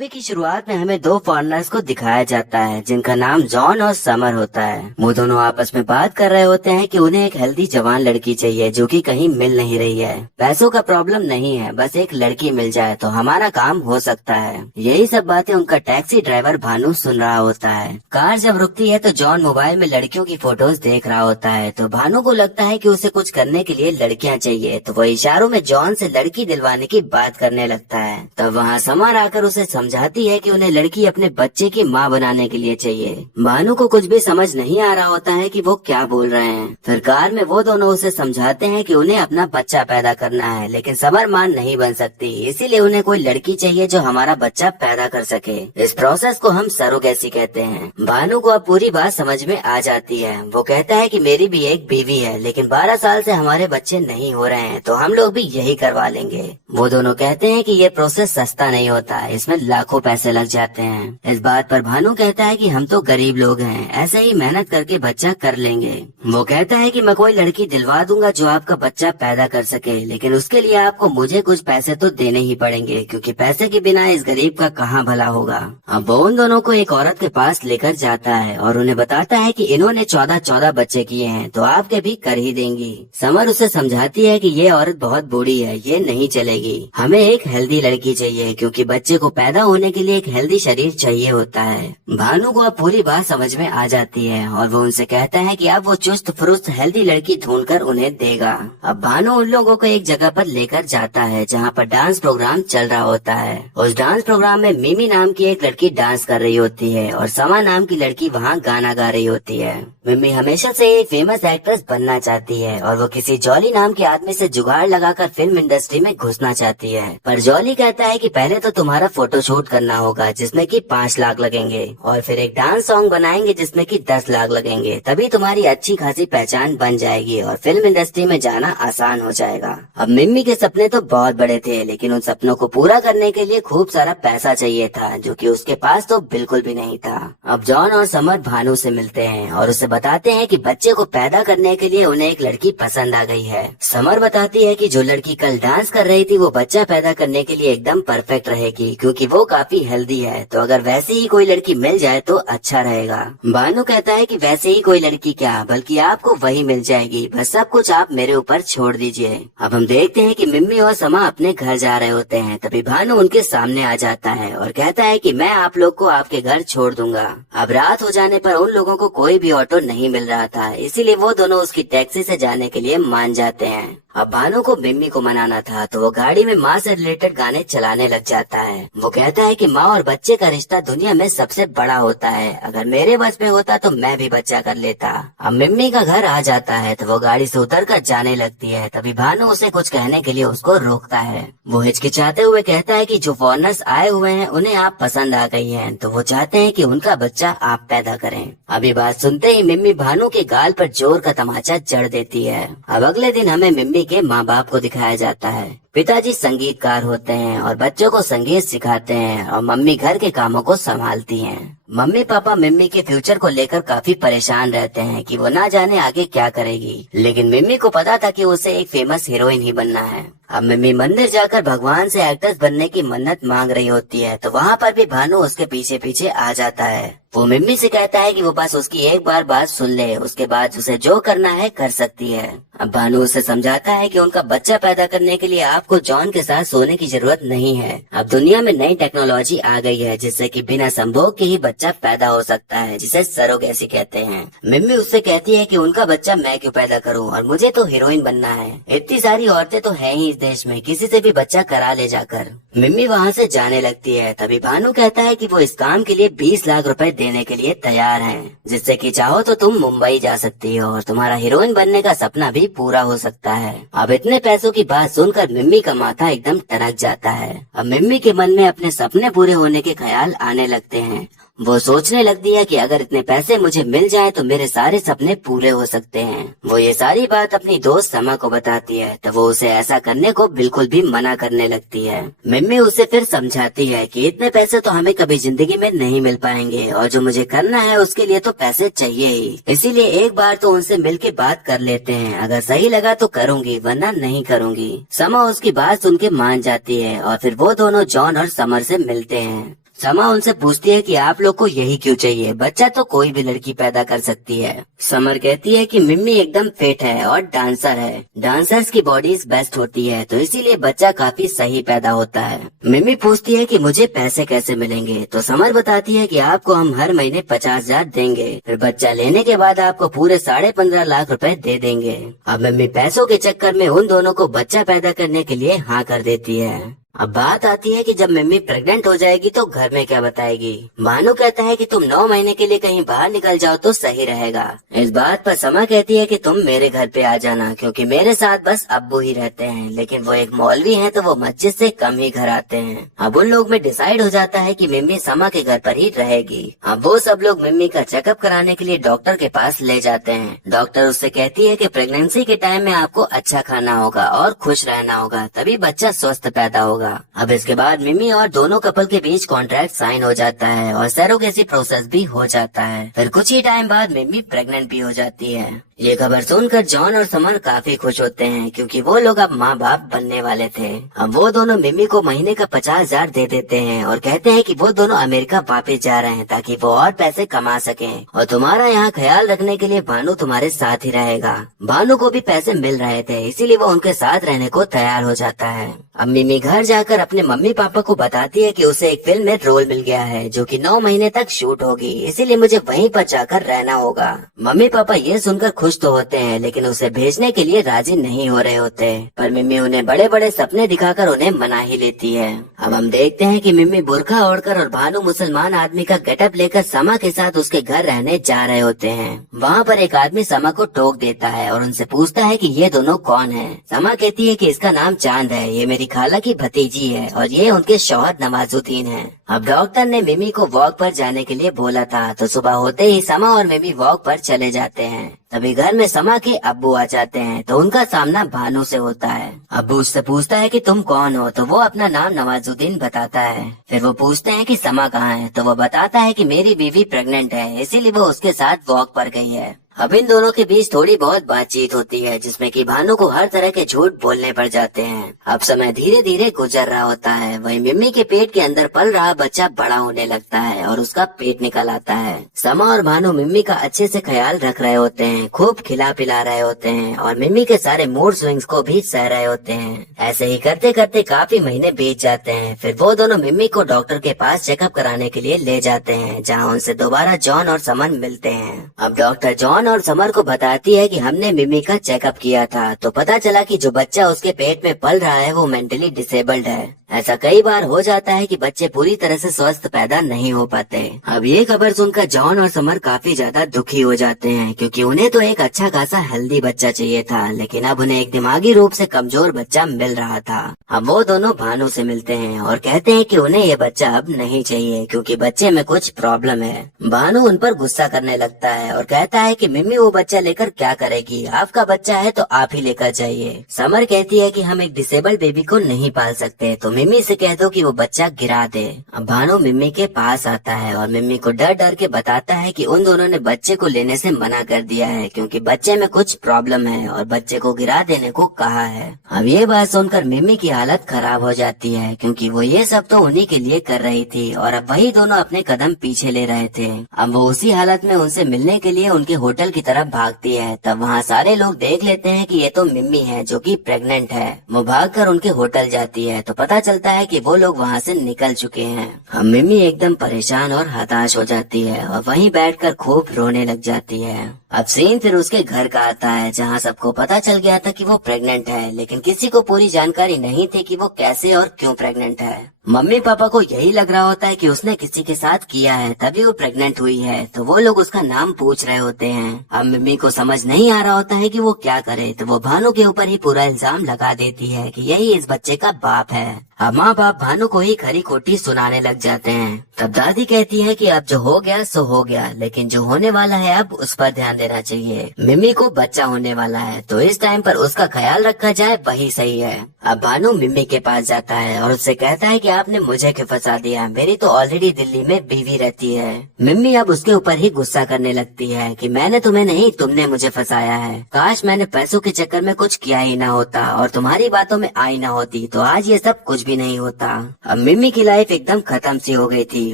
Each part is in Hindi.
मूवी की शुरुआत में हमें दो फॉरेनर्स को दिखाया जाता है जिनका नाम जॉन और समर होता है। वो दोनों आपस में बात कर रहे होते हैं कि उन्हें एक हेल्दी जवान लड़की चाहिए जो कि कहीं मिल नहीं रही है। पैसों का प्रॉब्लम नहीं है, बस एक लड़की मिल जाए तो हमारा काम हो सकता है। यही सब बातें उनका टैक्सी ड्राइवर भानु सुन रहा होता है। कार जब रुकती है तो जॉन मोबाइल में लड़कियों की फोटोज देख रहा होता है तो भानु को लगता है कि उसे कुछ करने के लिए लड़कियां चाहिए, तो वो इशारों में जॉन से लड़की दिलवाने की बात करने लगता है। तब वहाँ समर आकर उसे समझाती है कि उन्हें लड़की अपने बच्चे की माँ बनाने के लिए चाहिए। भानु को कुछ भी समझ नहीं आ रहा होता है कि वो क्या बोल रहे हैं। फिर कार में वो दोनों उसे समझाते हैं कि उन्हें अपना बच्चा पैदा करना है, लेकिन समर माँ नहीं बन सकती, इसीलिए उन्हें कोई लड़की चाहिए जो हमारा बच्चा पैदा कर सके। इस प्रोसेस को हम सरोगेसी कहते हैं। भानु को अब पूरी बात समझ में आ जाती है। वो कहता है कि मेरी भी एक बीवी है, लेकिन 12 साल से हमारे बच्चे नहीं हो रहे हैं, तो हम लोग भी यही करवा लेंगे। वो दोनों कहते हैं कि ये प्रोसेस सस्ता नहीं होता, इसमें लाखों पैसे लग जाते हैं। इस बात पर भानु कहता है कि हम तो गरीब लोग हैं, ऐसे ही मेहनत करके बच्चा कर लेंगे। वो कहता है कि मैं कोई लड़की दिलवा दूंगा जो आपका बच्चा पैदा कर सके, लेकिन उसके लिए आपको मुझे कुछ पैसे तो देने ही पड़ेंगे, क्योंकि पैसे के बिना इस गरीब का कहाँ भला होगा। अब वो उन दोनों को एक औरत के पास लेकर जाता है और उन्हें बताता है कि इन्होंने 14 बच्चे किए हैं, तो आपके भी कर ही देंगी। समर उसे समझाती है कि ये औरत बहुत बूढ़ी है, ये नहीं चलेगी, हमें एक हेल्दी लड़की चाहिए, क्योंकि बच्चे को पैदा होने के लिए एक हेल्दी शरीर चाहिए होता है। भानु को अब पूरी बात समझ में आ जाती है और वो उनसे कहता है कि अब वो चुस्त फुरुस्त हेल्दी लड़की ढूंढकर उन्हें देगा। अब भानु उन लोगों को एक जगह पर लेकर जाता है जहाँ पर डांस प्रोग्राम चल रहा होता है। उस डांस प्रोग्राम में मिमी नाम की एक लड़की डांस कर रही होती है और समा नाम की लड़की वहाँ गाना गा रही होती है। मिमी हमेशा से एक फेमस एक्ट्रेस बनना चाहती है और वो किसी जॉली नाम के आदमी से जुगाड़ लगाकर फिल्म इंडस्ट्री में घुसना चाहती है, पर जॉली कहता है कि पहले तो तुम्हारा फोटोशूट करना होगा जिसमें कि 5 लाख लगेंगे, और फिर एक डांस सॉन्ग बनाएंगे जिसमें कि 10 लाख लगेंगे, तभी तुम्हारी अच्छी खासी पहचान बन जाएगी और फिल्म इंडस्ट्री में जाना आसान हो जाएगा। अब मिम्मी के सपने तो बहुत बड़े थे, लेकिन उन सपनों को पूरा करने के लिए खूब सारा पैसा चाहिए था, जो कि उसके पास तो बिल्कुल भी नहीं था। अब जॉन और समर भानु से मिलते हैं और उसे बताते हैं कि बच्चे को पैदा करने के लिए उन्हें एक लड़की पसंद आ गई है। समर बताती है कि जो लड़की कल डांस कर रही थी वो बच्चा पैदा करने के लिए एकदम परफेक्ट रहेगी, क्योंकि वो काफी हेल्दी है, तो अगर वैसे ही कोई लड़की मिल जाए तो अच्छा रहेगा। भानु कहता है कि वैसे ही कोई लड़की क्या, बल्कि आपको वही मिल जाएगी, बस सब कुछ आप मेरे ऊपर छोड़ दीजिए। अब हम देखते हैं कि मिम्मी और समा अपने घर जा रहे होते हैं, तभी भानु उनके सामने आ जाता है और कहता है कि मैं आप लोग को आपके घर छोड़ दूंगा। अब रात हो जाने पर उन लोगों को कोई भी ऑटो नहीं मिल रहा था, इसीलिए वो दोनों उसकी टैक्सी से जाने के लिए मान जाते हैं। अब भानु को मिम्मी को मनाना था, तो वो गाड़ी में माँ से रिलेटेड गाने चलाने लग जाता है। वो कहता है कि माँ और बच्चे का रिश्ता दुनिया में सबसे बड़ा होता है, अगर मेरे बस में होता तो मैं भी बच्चा कर लेता। अब मिम्मी का घर आ जाता है तो वो गाड़ी से उतर कर जाने लगती है, तभी भानु उसे कुछ कहने के लिए उसको रोकता है। वो हिचकिचाते हुए कहता है कि जो फॉरेनर्स आए हुए हैं उन्हें आप पसंद आ गई हैं, तो वो चाहते हैं कि उनका बच्चा आप पैदा करें। अभी बात सुनते ही मिम्मी भानु के गाल पर जोर का तमाचा जड़ देती है। अब अगले दिन हमें मिम्मी के माँ बाप को दिखाया जाता है। पिताजी संगीतकार होते हैं और बच्चों को संगीत सिखाते हैं और मम्मी घर के कामों को संभालती हैं। मम्मी पापा मिम्मी के फ्यूचर को लेकर काफी परेशान रहते हैं कि वो ना जाने आगे क्या करेगी, लेकिन मिम्मी को पता था कि उसे एक फेमस हीरोइन ही बनना है। अब मिम्मी मंदिर जाकर भगवान से एक्ट्रेस बनने की मन्नत मांग रही होती है, तो वहाँ पर भी भानु उसके पीछे पीछे आ जाता है। वो मिम्मी से कहता है कि वो बस उसकी एक बार बात सुन ले, उसके बाद उसे जो करना है कर सकती है। अब भानु उसे समझाता है कि उनका बच्चा पैदा करने के लिए आपको जॉन के साथ सोने की जरूरत नहीं है। अब दुनिया में नई टेक्नोलॉजी आ गई है जिससे कि बिना संभोग के ही बच्चा पैदा हो सकता है, जिसे सरोगेसी कहते हैं। मिम्मी उससे कहती है कि उनका बच्चा मैं क्यों पैदा करूं और मुझे तो हीरोइन बनना है, इतनी सारी औरतें तो है ही इस देश में, किसी से भी बच्चा करा ले जाकर। मिम्मी वहाँ से जाने लगती है, तभी भानु कहता है कि वो इस काम के लिए 20 लाख रुपए देने के लिए तैयार हैं, जिससे कि चाहो तो तुम मुंबई जा सकती हो और तुम्हारा हीरोइन बनने का सपना भी पूरा हो सकता है। अब इतने पैसों की बात सुनकर मिम्मी का माथा एकदम टनक जाता है। अब मिम्मी के मन में अपने सपने पूरे होने के ख्याल आने लगते हैं। वो सोचने लगती है कि अगर इतने पैसे मुझे मिल जाए तो मेरे सारे सपने पूरे हो सकते हैं। वो ये सारी बात अपनी दोस्त समा को बताती है, तो वो उसे ऐसा करने को बिल्कुल भी मना करने लगती है। मिम्मी उसे फिर समझाती है कि इतने पैसे तो हमें कभी जिंदगी में नहीं मिल पाएंगे और जो मुझे करना है उसके लिए तो पैसे चाहिए ही, इसीलिए एक बार तो उनसे मिल के बात कर लेते हैं, अगर सही लगा तो करूँगी वरना नहीं करूँगी। समा उसकी बात सुन के मान जाती है और फिर वो दोनों जॉन और समर से मिलते हैं। समा उनसे पूछती है कि आप लोग को यही क्यों चाहिए, बच्चा तो कोई भी लड़की पैदा कर सकती है। समर कहती है कि मिम्मी एकदम फिट है और डांसर है, डांसर्स की बॉडीज बेस्ट होती है तो इसीलिए बच्चा काफी सही पैदा होता है। मिम्मी पूछती है कि मुझे पैसे कैसे मिलेंगे, तो समर बताती है कि आपको हम हर महीने 50,000 देंगे, फिर बच्चा लेने के बाद आपको पूरे 15.5 लाख रुपए दे देंगे। अब मिम्मी पैसों के चक्कर में उन दोनों को बच्चा पैदा करने के लिए हाँ कर देती है। अब बात आती है कि जब मम्मी प्रेग्नेंट हो जाएगी तो घर में क्या बताएगी। भानु कहता है कि तुम 9 महीने के लिए कहीं बाहर निकल जाओ तो सही रहेगा। इस बात पर समा कहती है कि तुम मेरे घर पे आ जाना, क्योंकि मेरे साथ बस अब्बू ही रहते हैं, लेकिन वो एक मौलवी हैं तो वो मस्जिद से कम ही घर आते हैं। अब उन लोग में डिसाइड हो जाता है कि मम्मी समा के घर पर ही रहेगी। अब वो सब लोग मम्मी का चेकअप कराने के लिए डॉक्टर के पास ले जाते हैं। डॉक्टर उससे कहती है कि प्रेगनेंसी के टाइम में आपको अच्छा खाना होगा और खुश रहना होगा, तभी बच्चा स्वस्थ पैदा होगा। अब इसके बाद मिमी और दोनों कपल के बीच कॉन्ट्रैक्ट साइन हो जाता है और सरोगेसी प्रोसेस भी हो जाता है। फिर कुछ ही टाइम बाद मिमी प्रेग्नेंट भी हो जाती है। ये खबर सुनकर जॉन और समर काफी खुश होते हैं, क्योंकि वो लोग अब माँ बाप बनने वाले थे। अब वो दोनों मिमी को महीने का 50,000 दे देते हैं और कहते हैं कि वो दोनों अमेरिका वापस जा रहे हैं ताकि वो और पैसे कमा सकें, और तुम्हारा यहाँ ख्याल रखने के लिए भानु तुम्हारे साथ ही रहेगा। भानु को भी पैसे मिल रहे थे, इसीलिए वो उनके साथ रहने को तैयार हो जाता है। अब मिमी घर जाकर अपने मम्मी पापा को बताती है कि उसे एक फिल्म में रोल मिल गया है जो कि 9 महीने तक शूट होगी, इसीलिए मुझे वहीं पर जाकर रहना होगा। मम्मी पापा ये सुनकर खुश तो होते हैं, लेकिन उसे भेजने के लिए राजी नहीं हो रहे होते। पर मिमी उन्हें बड़े बड़े सपने दिखाकर उन्हें मना ही लेती है। अब हम देखते हैं कि मिमी बुर्का ओढ़कर और भानु मुसलमान आदमी का गेटअप लेकर समा के साथ उसके घर रहने जा रहे होते हैं। वहाँ पर एक आदमी समा को टोक देता है और उनसे पूछता है कि ये दोनों कौन है। समा कहती है कि इसका नाम चांद है, ये मेरी खाला की भतीजी है और ये उनके शौहर नवाजुद्दीन है। अब डॉक्टर ने मिमी को वॉक पर जाने के लिए बोला था, तो सुबह होते ही समा और मिमी वॉक पर चले जाते हैं। तभी घर में समा के अब्बू आ जाते हैं, तो उनका सामना भानु से होता है। अब्बू उससे पूछता है कि तुम कौन हो, तो वो अपना नाम नवाजुद्दीन बताता है। फिर वो पूछते हैं कि समा कहाँ है, तो वो बताता है कि मेरी बीवी प्रेग्नेंट है, इसीलिए वो उसके साथ वॉक पर गई है। अब इन दोनों के बीच थोड़ी बहुत बातचीत होती है, जिसमें कि भानु को हर तरह के झूठ बोलने पड़ जाते हैं। अब समय धीरे धीरे गुजर रहा होता है। वहीं मिम्मी के पेट के अंदर पल रहा बच्चा बड़ा होने लगता है और उसका पेट निकल आता है। समा और भानु मिम्मी का अच्छे से ख्याल रख रहे होते हैं, खूब खिला पिला रहे होते हैं और मिम्मी के सारे मूड स्विंग्स को भी सह रहे होते हैं। ऐसे ही करते करते काफी महीने बीत जाते हैं। फिर वो दोनों मिम्मी को डॉक्टर के पास चेकअप कराने के लिए ले जाते हैं, जहाँ उनसे दोबारा जॉन और समन मिलते हैं। अब डॉक्टर जॉन और समर को बताती है कि हमने मिमी का चेकअप किया था, तो पता चला कि जो बच्चा उसके पेट में पल रहा है वो मेंटली डिसेबल्ड है। ऐसा कई बार हो जाता है कि बच्चे पूरी तरह से स्वस्थ पैदा नहीं हो पाते। अब ये खबर सुनकर जॉन और समर काफी ज्यादा दुखी हो जाते हैं, क्योंकि उन्हें तो एक अच्छा खासा हेल्दी बच्चा चाहिए था, लेकिन अब उन्हें एक दिमागी रूप से कमजोर बच्चा मिल रहा था। अब वो दोनों भानु से मिलते हैं और कहते हैं कि उन्हें ये बच्चा अब नहीं चाहिए, क्योंकि बच्चे में कुछ प्रॉब्लम है। भानु उन पर गुस्सा करने लगता है और कहता है कि मिम्मी वो बच्चा लेकर क्या करेगी, आपका बच्चा है तो आप ही लेकर जाइए। समर कहती है कि हम एक डिसेबल्ड बेबी को नहीं पाल सकते, तो मिम्मी से कह दो कि वो बच्चा गिरा दे। अब भानु मिम्मी के पास आता है और मिम्मी को डर डर के बताता है कि उन दोनों ने बच्चे को लेने से मना कर दिया है, क्योंकि बच्चे में कुछ प्रॉब्लम है और बच्चे को गिरा देने को कहा है। अब ये बात सुनकर मिम्मी की हालत खराब हो जाती है, क्योंकि वो ये सब तो उन्हीं के लिए कर रही थी और अब वही दोनों अपने कदम पीछे ले रहे थे। अब वो उसी हालत में उनसे मिलने के लिए उनके होटल की तरफ भागती है। तब वहाँ सारे लोग देख लेते हैं कि ये तो मिम्मी है जो कि प्रेग्नेंट है। वो भागकर उनके होटल जाती है, तो पता चलता है कि वो लोग वहाँ से निकल चुके हैं। अब मिम्मी एकदम परेशान और हताश हो जाती है और वहीं बैठकर खूब रोने लग जाती है। अब सीन फिर उसके घर का आता है, जहाँ सबको पता चल गया था कि वो प्रेग्नेंट है, लेकिन किसी को पूरी जानकारी नहीं थी कि वो कैसे और क्यों प्रेग्नेंट है। मम्मी पापा को यही लग रहा होता है कि उसने किसी के साथ किया है तभी वो प्रेग्नेंट हुई है, तो वो लोग उसका नाम पूछ रहे होते हैं। अब मम्मी को समझ नहीं आ रहा होता है कि वो क्या करे, तो वो भानु के ऊपर ही पूरा इल्जाम लगा देती है कि यही इस बच्चे का बाप है। अब माँ बाप भानु को ही खरी खोटी सुनाने लग जाते हैं। तब दादी कहती है कि अब जो हो गया सो हो गया, लेकिन जो होने वाला है अब उस पर ध्यान देना चाहिए। मिम्मी को बच्चा होने वाला है, तो इस टाइम पर उसका ख्याल रखा जाए वही सही है। अब भानु मिम्मी के पास जाता है और उससे कहता है कि आपने मुझे क्यों फंसा दिया, मेरी तो ऑलरेडी दिल्ली में बीवी रहती है। मिम्मी अब उसके ऊपर ही गुस्सा करने लगती है कि मैंने तुम्हें नहीं, तुमने मुझे फंसाया है। काश मैंने पैसों के चक्कर में कुछ किया ही ना होता और तुम्हारी बातों में आई ना होती, तो आज ये सब कुछ भी नहीं होता। अब मिम्मी की लाइफ एकदम खत्म सी हो गई थी।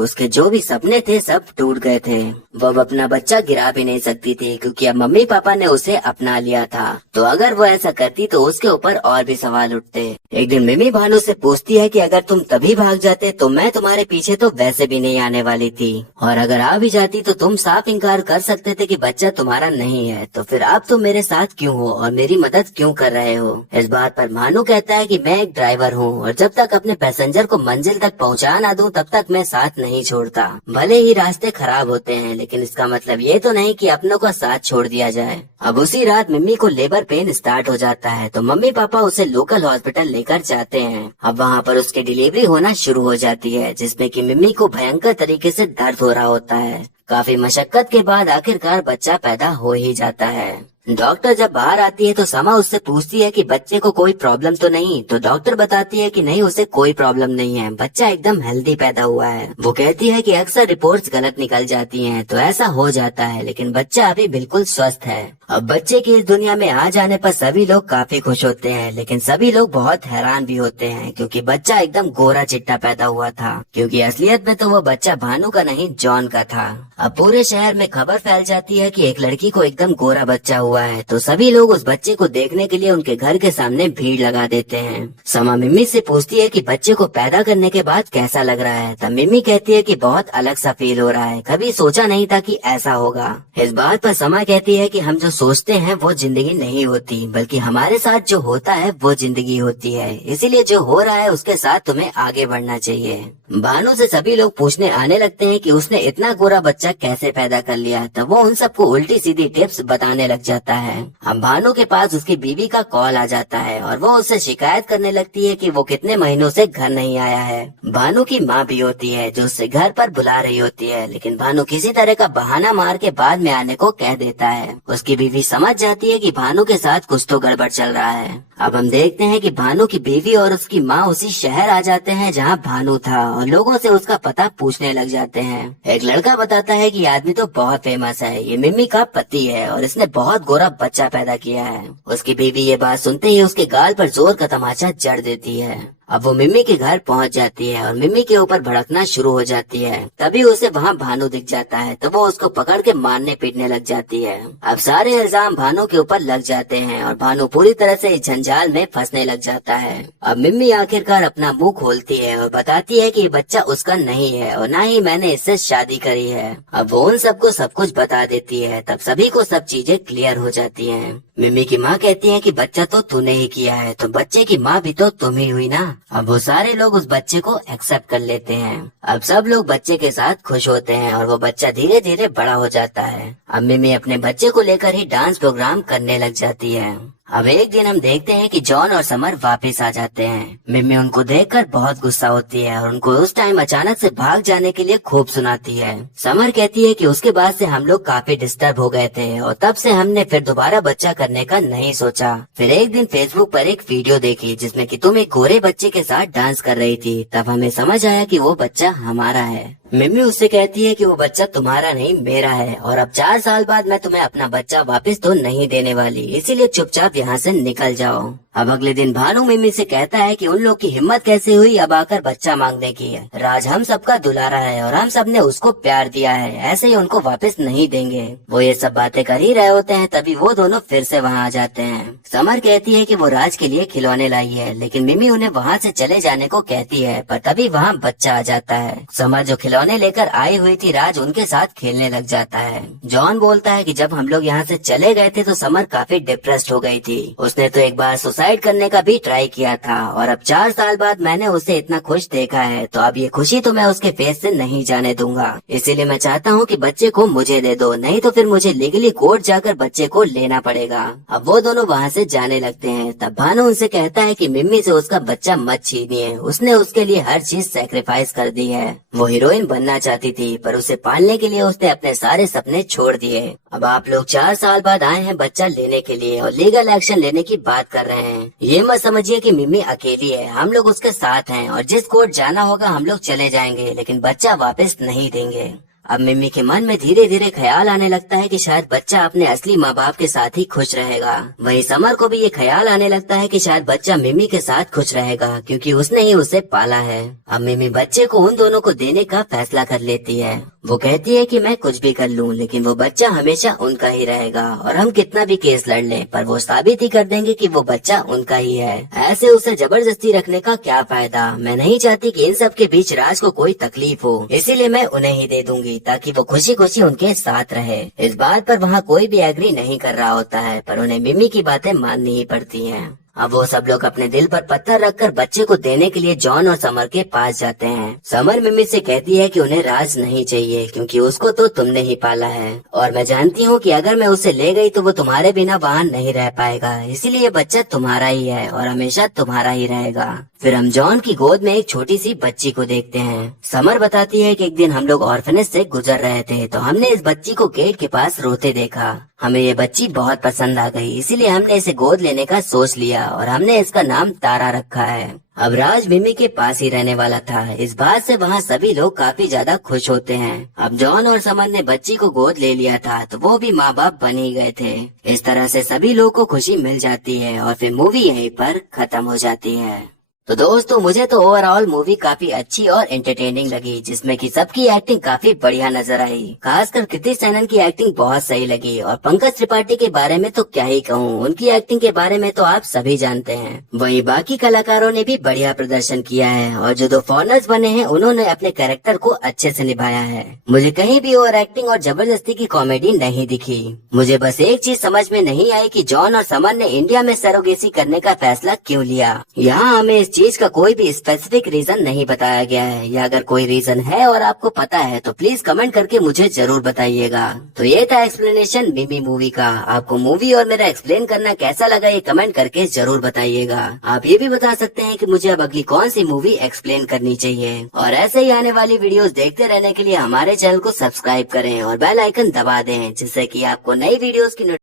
उसके जो भी सपने थे सब टूट गए थे। वो अब अपना बच्चा गिरा भी नहीं सकती थी क्योंकि अब मम्मी पापा ने उसे अपना लिया था। तो अगर वो ऐसा करती तो उसके ऊपर और भी सवाल उठते। एक दिन मिम्मी भानु से पूछती है कि अगर तुम तभी भाग जाते तो मैं तुम्हारे पीछे तो वैसे भी नहीं आने वाली थी, और अगर आ भी जाती तो तुम साफ इनकार कर सकते थे कि बच्चा तुम्हारा नहीं है, तो फिर आप तुम मेरे साथ क्यों हो और मेरी मदद क्यों कर रहे हो। इस बात पर भानु कहता है कि मैं एक ड्राइवर हूँ और जब तक अपने पैसेंजर को मंजिल तक पहुँचा ना दूं तब तक मैं साथ नहीं छोड़ता। भले ही रास्ते खराब होते हैं लेकिन इसका मतलब ये तो नहीं कि अपनों का साथ छोड़ दिया जाए। अब उसी रात मिम्मी को लेबर पेन स्टार्ट हो जाता है तो मम्मी पापा उसे लोकल हॉस्पिटल लेकर जाते हैं। अब वहाँ पर उसकी डिलीवरी होना शुरू हो जाती है जिसमें कि मिम्मी को भयंकर तरीके से दर्द हो रहा होता है। काफी मशक्कत के बाद आखिरकार बच्चा पैदा हो ही जाता है। डॉक्टर जब बाहर आती है तो समा उससे पूछती है कि बच्चे को कोई प्रॉब्लम तो नहीं, तो डॉक्टर बताती है कि नहीं उसे कोई प्रॉब्लम नहीं है, बच्चा एकदम हेल्दी पैदा हुआ है। वो कहती है कि अक्सर रिपोर्ट्स गलत निकल जाती हैं तो ऐसा हो जाता है लेकिन बच्चा अभी बिल्कुल स्वस्थ है। अब बच्चे की इस दुनिया में आ जाने पर सभी लोग काफी खुश होते हैं लेकिन सभी लोग बहुत हैरान भी होते हैं क्योंकि बच्चा एकदम गोरा चिट्टा पैदा हुआ था, क्योंकि असलियत में तो वो बच्चा भानु का नहीं जॉन का था। अब पूरे शहर में खबर फैल जाती है कि एक लड़की को एकदम गोरा बच्चा हुआ है तो सभी लोग उस बच्चे को देखने के लिए उनके घर के सामने भीड़ लगा देते हैं। समा मिम्मी से पूछती है कि बच्चे को पैदा करने के बाद कैसा लग रहा है, तब मिम्मी कहती है कि बहुत अलग सा फील हो रहा है, कभी सोचा नहीं था कि ऐसा होगा। इस बात पर समा कहती है कि हम जो सोचते हैं वो जिंदगी नहीं होती बल्कि हमारे साथ जो होता है वो जिंदगी होती है, इसीलिए जो हो रहा है उसके साथ तुम्हें आगे बढ़ना चाहिए। भानु से सभी लोग पूछने आने लगते हैं कि उसने इतना गोरा बच्चा कैसे पैदा कर लिया, तब वो उन सबको उल्टी सीधी टिप्स बताने लग जाता है। अब भानु के पास उसकी बीवी का कॉल आ जाता है और वो उससे शिकायत करने लगती है कि वो कितने महीनों से घर नहीं आया है। भानु की माँ भी होती है जो उससे घर पर बुला रही होती है लेकिन भानु किसी तरह का बहाना मार के बाद में आने को कह देता है। उसकी बीवी समझ जाती है कि भानु के साथ कुछ तो गड़बड़ चल रहा है। अब हम देखते हैं कि भानु की बीवी और उसकी माँ उसी शहर आ जाते हैं जहाँ भानु था और लोगों से उसका पता पूछने लग जाते हैं। एक लड़का बताता है कि ये आदमी तो बहुत फेमस है, ये मिम्मी का पति है और इसने बहुत गोरा बच्चा पैदा किया है। उसकी बीवी ये बात सुनते ही उसके गाल पर जोर का तमाचा जड़ देती है। अब वो मिम्मी के घर पहुंच जाती है और मिम्मी के ऊपर भड़कना शुरू हो जाती है। तभी उसे वहाँ भानु दिख जाता है तो वो उसको पकड़ के मारने पीटने लग जाती है। अब सारे इल्जाम भानु के ऊपर लग जाते हैं और भानु पूरी तरह से इस जंजाल में फंसने लग जाता है। अब मिम्मी आखिरकार अपना मुंह खोलती है और बताती है कि ये बच्चा उसका नहीं है और न ही मैंने इससे शादी करी है। अब वो उन सबको सब कुछ बता देती है। तब सभी को सब चीजें क्लियर हो जाती है। मिम्मी की माँ कहती है कि बच्चा तो तूने ही किया है तो बच्चे की माँ भी तो तुम ही हुई ना। अब वो सारे लोग उस बच्चे को एक्सेप्ट कर लेते हैं। अब सब लोग बच्चे के साथ खुश होते हैं और वो बच्चा धीरे धीरे बड़ा हो जाता है। अब मिम्मी अपने बच्चे को लेकर ही डांस प्रोग्राम करने लग जाती है। अब एक दिन हम देखते हैं कि जॉन और समर वापस आ जाते हैं। मिम्मी उनको देखकर बहुत गुस्सा होती है और उनको उस टाइम अचानक से भाग जाने के लिए खूब सुनाती है। समर कहती है कि उसके बाद से हम लोग काफी डिस्टर्ब हो गए थे और तब से हमने फिर दोबारा बच्चा करने का नहीं सोचा। फिर एक दिन फेसबुक पर एक वीडियो देखी जिसमें कि तुम एक गोरे बच्चे के साथ डांस कर रही थी, तब हमें समझ आया कि वो बच्चा हमारा है। मिम्मी उससे कहती है कि वो बच्चा तुम्हारा नहीं मेरा है और अब 4 साल बाद मैं तुम्हें अपना बच्चा वापस तो नहीं देने वाली, इसीलिए चुपचाप यहाँ से निकल जाओ। अब अगले दिन भानु मिम्मी से कहता है कि उन लोग की हिम्मत कैसे हुई अब आकर बच्चा मांगने की है। राज हम सबका दुलारा है और हम सब ने उसको प्यार दिया है, ऐसे ही उनको वापस नहीं देंगे। वो ये सब बातें कर ही रहे होते हैं तभी वो दोनों फिर से वहाँ आ जाते हैं। समर कहती है कि वो राज के लिए खिलौने लाई है लेकिन मिम्मी उन्हें वहाँ से चले जाने को कहती है, पर तभी वहाँ बच्चा आ जाता है। समर जो खिलौने लेकर आई हुई थी राज उनके साथ खेलने लग जाता है। जॉन बोलता है कि जब हम लोग यहाँ से चले गए थे तो समर काफी डिप्रेस्ड हो गई थी, उसने तो एक बार सुसाइड करने का भी ट्राई किया था और अब 4 साल बाद मैंने उसे इतना खुश देखा है तो अब ये खुशी तो मैं उसके फेस से नहीं जाने दूंगा, इसीलिए मैं चाहता हूँ कि बच्चे को मुझे दे दो, नहीं तो फिर मुझे लीगली कोर्ट जाकर बच्चे को लेना पड़ेगा। अब वो दोनों वहाँ से जाने लगते हैं। तब भानु उनसे कहता है कि मिम्मी से उसका बच्चा मत छीनिए, उसने उसके लिए हर चीज सेक्रीफाइस कर दी है। वो हीरोइन बनना चाहती थी पर उसे पालने के लिए उसने अपने सारे सपने छोड़ दिए। अब आप लोग 4 साल बाद आए हैं बच्चा लेने के लिए और लीगल एक्शन लेने की बात कर रहे हैं। ये मत समझिए कि मिम्मी अकेली है, हम लोग उसके साथ हैं और जिस कोर्ट जाना होगा हम लोग चले जाएंगे लेकिन बच्चा वापस नहीं देंगे। अब मिमी के मन में धीरे धीरे ख्याल आने लगता है कि शायद बच्चा अपने असली माँ बाप के साथ ही खुश रहेगा। वहीं समर को भी ये ख्याल आने लगता है कि शायद बच्चा मिमी के साथ खुश रहेगा क्योंकि उसने ही उसे पाला है। अब मिमी बच्चे को उन दोनों को देने का फैसला कर लेती है। वो कहती है कि मैं कुछ भी कर लूं लेकिन वो बच्चा हमेशा उनका ही रहेगा और हम कितना भी केस लड़ लें पर वो साबित ही कर देंगे कि वो बच्चा उनका ही है। ऐसे उसे जबरदस्ती रखने का क्या फायदा। मैं नहीं चाहती कि इन सब के बीच राज को कोई तकलीफ हो, इसीलिए मैं उन्हें ही दे दूंगी ताकि वो खुशी खुशी उनके साथ रहे। इस बात पर वहाँ कोई भी एग्री नहीं कर रहा होता है पर उन्हें मिमी की बातें माननी ही पड़ती हैं। अब वो सब लोग अपने दिल पर पत्थर रखकर बच्चे को देने के लिए जॉन और समर के पास जाते हैं। समर मिमी से कहती है कि उन्हें राज नहीं चाहिए क्योंकि उसको तो तुमने ही पाला है और मैं जानती हूँ कि अगर मैं उसे ले गई तो वो तुम्हारे बिना वहाँ नहीं रह पाएगा, इसीलिए बच्चा तुम्हारा ही है और हमेशा तुम्हारा ही रहेगा। फिर हम जॉन की गोद में एक छोटी सी बच्ची को देखते हैं। समर बताती है कि एक दिन हम लोग ऑर्फनेज से गुजर रहे थे तो हमने इस बच्ची को गेट के पास रोते देखा। हमें ये बच्ची बहुत पसंद आ गई, इसीलिए हमने इसे गोद लेने का सोच लिया और हमने इसका नाम तारा रखा है। अब राज मिमी के पास ही रहने वाला था। इस बात से वहाँ सभी लोग काफी ज्यादा खुश होते हैं। अब जॉन और समर ने बच्ची को गोद ले लिया था तो वो भी माँ बाप बन ही गए थे। इस तरह से सभी लोग को खुशी मिल जाती है और फिर मूवी यहीं पर खत्म हो जाती है। तो दोस्तों मुझे तो ओवरऑल मूवी काफी अच्छी और एंटरटेनिंग लगी, जिसमें कि सबकी एक्टिंग काफी बढ़िया नजर आई। खासकर कृति सेनन की एक्टिंग बहुत सही लगी और पंकज त्रिपाठी के बारे में तो क्या ही कहूँ, उनकी एक्टिंग के बारे में तो आप सभी जानते हैं। वहीं बाकी कलाकारों ने भी बढ़िया प्रदर्शन किया है और जो दो फॉरनर्स बने हैं उन्होंने अपने कैरेक्टर को अच्छे से निभाया है। मुझे कहीं भी ओवर एक्टिंग और जबरदस्ती की कॉमेडी नहीं दिखी। मुझे बस एक चीज समझ में नहीं आई कि जॉन और समर ने इंडिया में सरोगेसी करने का फैसला क्यों लिया। यहाँ हमें इस चीज का कोई भी स्पेसिफिक रीजन नहीं बताया गया है, या अगर कोई रीजन है और आपको पता है तो प्लीज कमेंट करके मुझे जरूर बताइएगा। तो ये था एक्सप्लेनेशन मिमी मूवी का। आपको मूवी और मेरा एक्सप्लेन करना कैसा लगा ये कमेंट करके जरूर बताइएगा। आप ये भी बता सकते हैं कि मुझे अब अगली कौन सी मूवी एक्सप्लेन करनी चाहिए। और ऐसे ही आने वाली वीडियोस देखते रहने के लिए हमारे चैनल को सब्सक्राइब करें और बेल आइकन दबा दें, जिससे कि आपको नई वीडियोस की